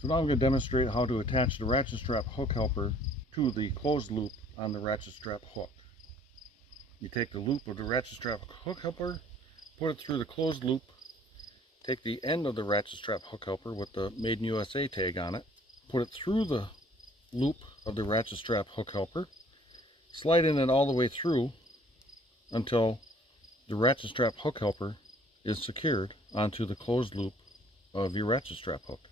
So now I'm going to demonstrate how to attach the ratchet strap hook helper to the closed loop on the ratchet strap hook. You take the loop of the ratchet strap hook helper, put it through the closed loop, take the end of the ratchet strap hook helper with the Made in USA tag on it, put it through the loop of the ratchet strap hook helper, slide in it all the way through until the ratchet strap hook helper is secured onto the closed loop of your ratchet strap hook.